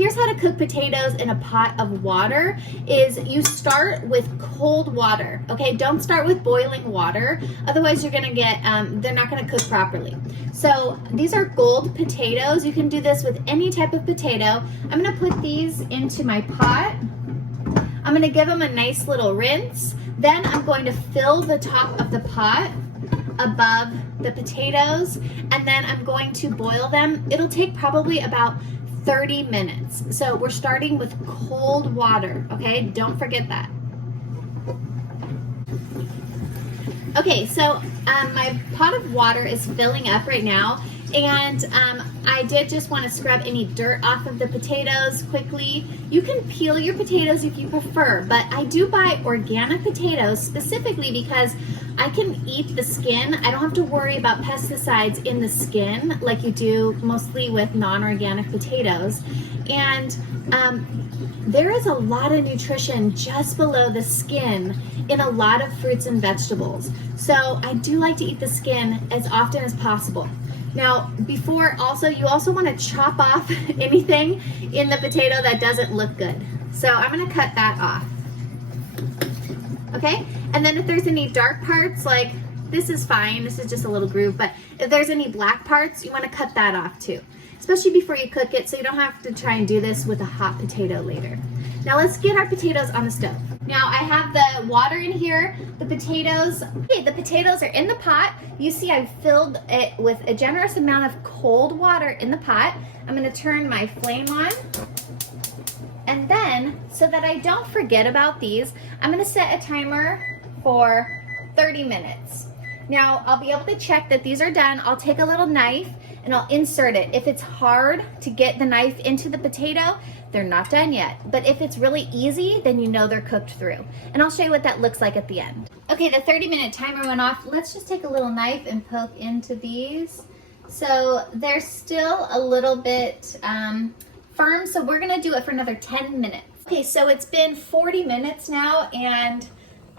here's how to cook potatoes in a pot of water. Is you start with cold water, okay? Don't start with boiling water, otherwise you're gonna get, they're not gonna cook properly. So these are gold potatoes. You can do this with any type of potato. I'm gonna put these into my pot. I'm gonna give them a nice little rinse. Then I'm going to fill the top of the pot above the potatoes, and then I'm going to boil them. It'll take probably about 30 minutes. So we're starting with cold water, okay? Don't forget that. Okay, so my pot of water is filling up right now, and I did just want to scrub any dirt off of the potatoes quickly. You can peel your potatoes if you prefer, but I do buy organic potatoes specifically because I can eat the skin. I don't have to worry about pesticides in the skin like you do mostly with non-organic potatoes. And there is a lot of nutrition just below the skin in a lot of fruits and vegetables. So I do like to eat the skin as often as possible. Now, before you also want to chop off anything in the potato that doesn't look good. So I'm going to cut that off. Okay? And then if there's any dark parts, like this is fine, this is just a little groove, but if there's any black parts, you want to cut that off too. Especially before you cook it, so you don't have to try and do this with a hot potato later. Now let's get our potatoes on the stove. Now I have the water in here, the potatoes are in the pot. You see I've filled it with a generous amount of cold water in the pot. I'm gonna turn my flame on. And then, so that I don't forget about these, I'm gonna set a timer for 30 minutes. Now I'll be able to check that these are done. I'll take a little knife and I'll insert it. If it's hard to get the knife into the potato, they're not done yet. But if it's really easy, then you know they're cooked through. And I'll show you what that looks like at the end. Okay, the 30-minute timer went off. Let's just take a little knife and poke into these. So they're still a little bit firm, so we're gonna do it for another 10 minutes. Okay, so it's been 40 minutes now, and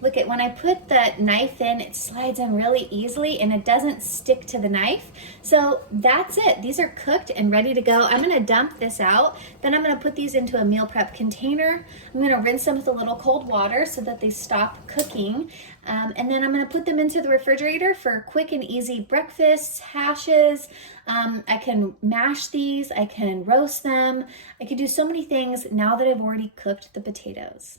look at when I put the knife in, it slides in really easily and it doesn't stick to the knife. So that's it. These are cooked and ready to go. I'm gonna dump this out. Then I'm gonna put these into a meal prep container. I'm gonna rinse them with a little cold water so that they stop cooking. And then I'm gonna put them into the refrigerator for quick and easy breakfasts, hashes. I can mash these, I can roast them. I can do so many things now that I've already cooked the potatoes.